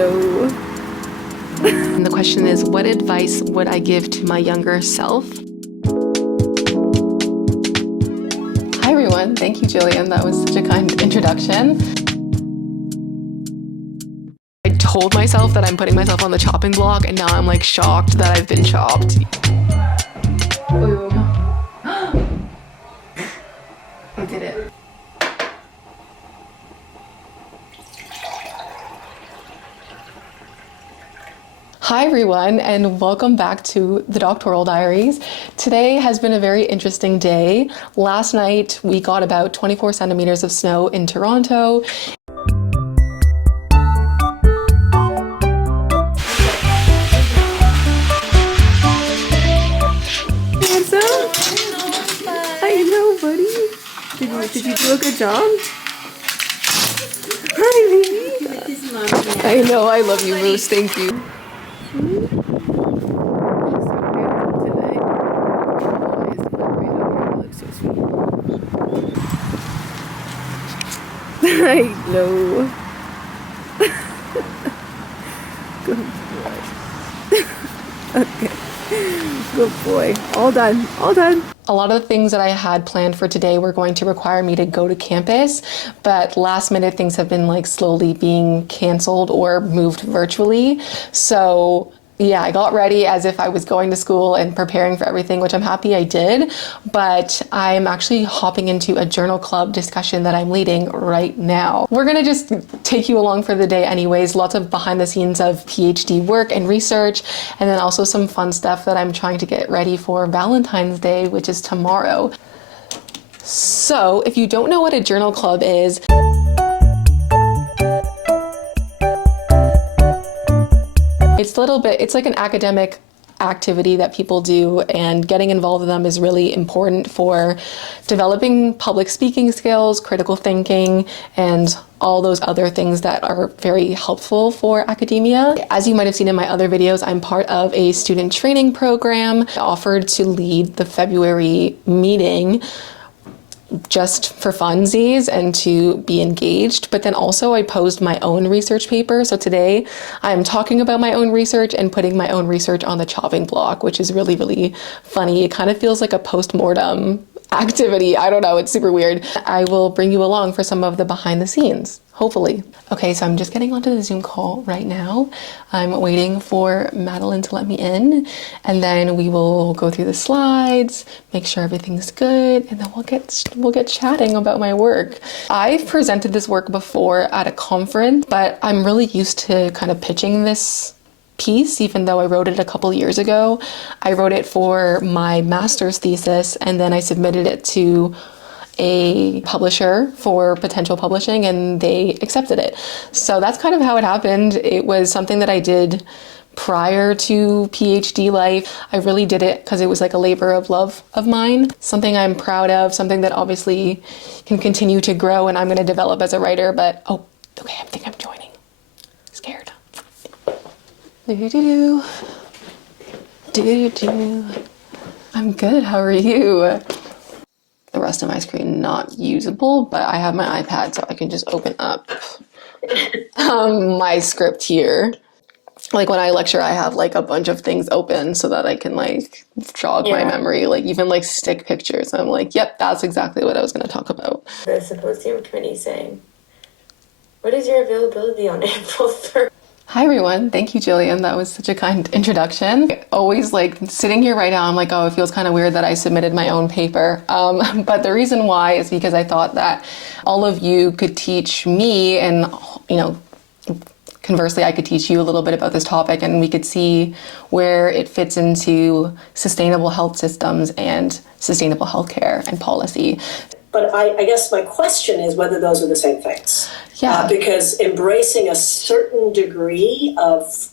no. And the question is, what advice would I give to my younger self? Hi everyone, thank you Jillian, that was such a kind introduction. I told myself that I'm putting myself on the chopping block and now I'm like shocked that I've been chopped. Ooh. I did it. Hi everyone, and welcome back to the Doctoral Diaries. Today has been a very interesting day. Last night we got about 24 centimeters of snow in Toronto. What's up? I know, buddy. Did you do a good job? Hi, baby. I know, I love you, Moose. Thank you. I know. Good boy. Okay. Good boy. All done. All done. A lot of the things that I had planned for today were going to require me to go to campus, but last minute things have been like slowly being canceled or moved virtually. So yeah, I got ready as if I was going to school and preparing for everything, which I'm happy I did, but I'm actually hopping into a journal club discussion that I'm leading right now. We're gonna just take you along for the day anyways, lots of behind the scenes of PhD work and research, and then also some fun stuff that I'm trying to get ready for Valentine's Day, which is tomorrow. So if you don't know what a journal club is, it's like an academic activity that people do, and getting involved in them is really important for developing public speaking skills, critical thinking, and all those other things that are very helpful for academia. As you might have seen in my other videos, I'm part of a student training program offered to lead the February meeting just for funsies and to be engaged. But then also I posed my own research paper. So today I'm talking about my own research and putting my own research on the chopping block, which is really, really funny. It kind of feels like a post-mortem activity. I don't know, it's super weird. I will bring you along for some of the behind the scenes, hopefully. Okay, so I'm just getting onto the Zoom call right now. I'm waiting for Madeline to let me in, and then we will go through the slides, make sure everything's good, and then we'll get chatting about my work. I've presented this work before at a conference, but I'm really used to kind of pitching this piece, even though I wrote it a couple years ago. I wrote it for my master's thesis, and then I submitted it to a publisher for potential publishing, and they accepted it. So that's kind of how it happened. It was something that I did prior to PhD life. I really did it because it was like a labor of love of mine, something I'm proud of, something that obviously can continue to grow and I'm going to develop as a writer. But oh, okay, I think I'm joining. Scared. Do-do-do. Do-do-do. I'm good. How are you? The rest of my screen not usable, but I have my iPad, so I can just open up my script here. Like when I lecture, I have like a bunch of things open so that I can like jog my memory, like even like stick pictures. I'm like, yep, that's exactly what I was going to talk about. The symposium committee saying, what is your availability on April 3rd? Hi everyone, thank you Jillian, that was such a kind introduction. Always like sitting here right now, I'm like, oh, it feels kind of weird that I submitted my own paper. But the reason why is because I thought that all of you could teach me, and you know, conversely, I could teach you a little bit about this topic, and we could see where it fits into sustainable health systems and sustainable healthcare and policy. But I guess my question is whether those are the same things. Yeah. Because embracing a certain degree of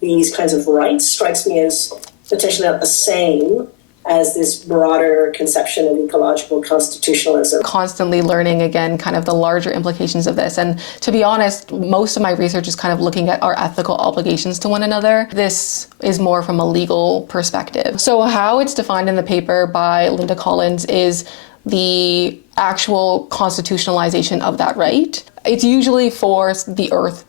these kinds of rights strikes me as potentially not the same as this broader conception of ecological constitutionalism. Constantly learning again kind of the larger implications of this. And to be honest, most of my research is kind of looking at our ethical obligations to one another. This is more from a legal perspective. So how it's defined in the paper by Linda Collins is the actual constitutionalization of that right. It's usually for the earth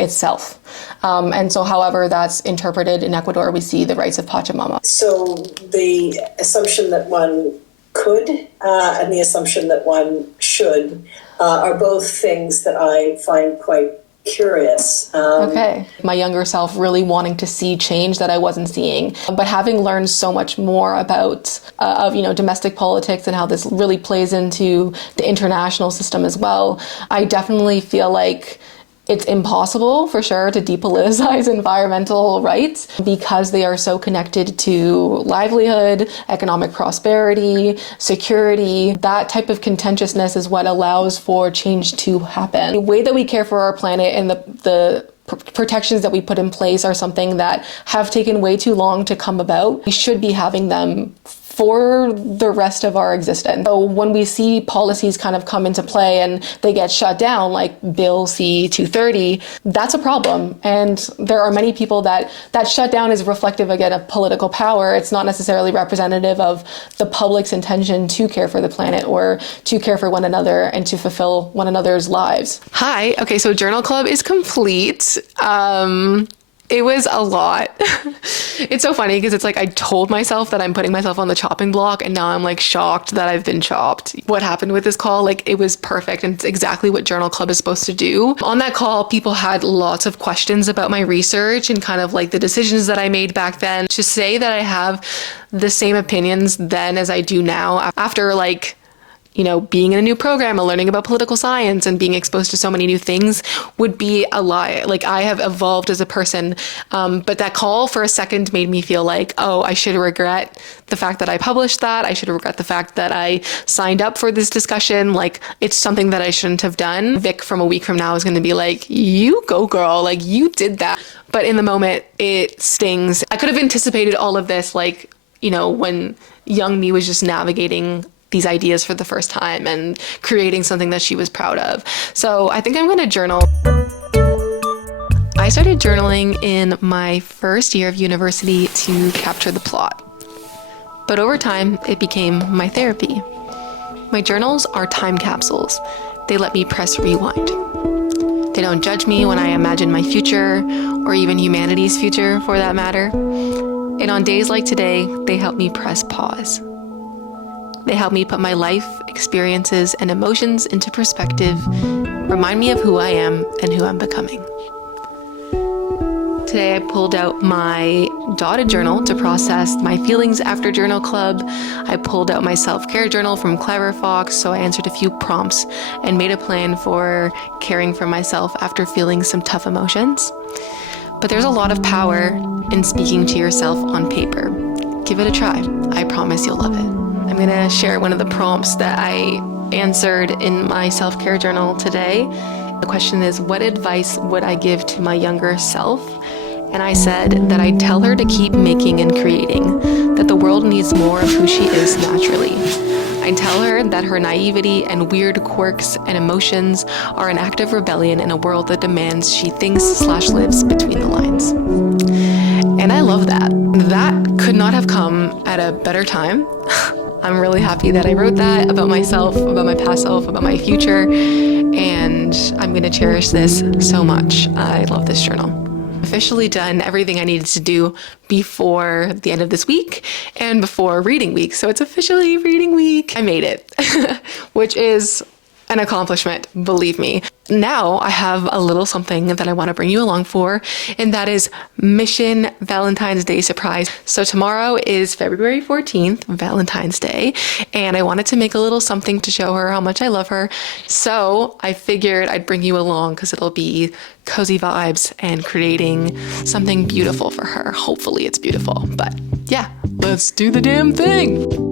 itself. And so however that's interpreted in Ecuador, we see the rights of Pachamama. So the assumption that one could and the assumption that one should are both things that I find quite curious. Okay. My younger self really wanting to see change that I wasn't seeing. But having learned so much more about domestic politics and how this really plays into the international system as well, I definitely feel like it's impossible for sure to depoliticize environmental rights because they are so connected to livelihood, economic prosperity, security. That type of contentiousness is what allows for change to happen. The way that we care for our planet and the protections that we put in place are something that have taken way too long to come about. We should be having them for the rest of our existence. So when we see policies kind of come into play and they get shut down, like Bill C-230, that's a problem. And there are many people that shutdown is reflective, again, of political power. It's not necessarily representative of the public's intention to care for the planet or to care for one another and to fulfill one another's lives. Hi, okay, so Journal Club is complete. It was a lot. It's so funny because it's like I told myself that I'm putting myself on the chopping block and now I'm like shocked that I've been chopped. What happened with this call, like it was perfect and it's exactly what Journal Club is supposed to do. On that call, people had lots of questions about my research and kind of like the decisions that I made back then. To say that I have the same opinions then as I do now after being in a new program and learning about political science and being exposed to so many new things would be a lie. Like I have evolved as a person. But that call for a second made me feel like, oh, I should regret the fact that I published that. I should regret the fact that I signed up for this discussion. Like it's something that I shouldn't have done. Vic from a week from now is going to be like, you go girl, like you did that. But in the moment it stings. I could have anticipated all of this, when young me was just navigating these ideas for the first time and creating something that she was proud of. So I think I'm going to journal. I started journaling in my first year of university to capture the plot. But over time, it became my therapy. My journals are time capsules. They let me press rewind. They don't judge me when I imagine my future, or even humanity's future for that matter. And on days like today, they help me press pause. They help me put my life, experiences, and emotions into perspective, remind me of who I am and who I'm becoming. Today I pulled out my dotted journal to process my feelings after Journal Club. I pulled out my self-care journal from Clever Fox, so I answered a few prompts and made a plan for caring for myself after feeling some tough emotions. But there's a lot of power in speaking to yourself on paper. Give it a try. I promise you'll love it. I'm going to share one of the prompts that I answered in my self-care journal today. The question is, what advice would I give to my younger self? And I said that I'd tell her to keep making and creating, that the world needs more of who she is naturally. I'd tell her that her naivety and weird quirks and emotions are an act of rebellion in a world that demands she thinks/lives between the lines. And I love that. That could not have come at a better time. I'm really happy that I wrote that about myself, about my past self, about my future, and I'm going to cherish this so much. I love this journal. Officially done everything I needed to do before the end of this week and before reading week. So it's officially reading week. I made it, which is an accomplishment, believe me. Now I have a little something that I want to bring you along for, and that is Mission Valentine's Day Surprise. So tomorrow is February 14th, Valentine's Day, and I wanted to make a little something to show her how much I love her. So I figured I'd bring you along because it'll be cozy vibes and creating something beautiful for her. Hopefully it's beautiful, but yeah, let's do the damn thing.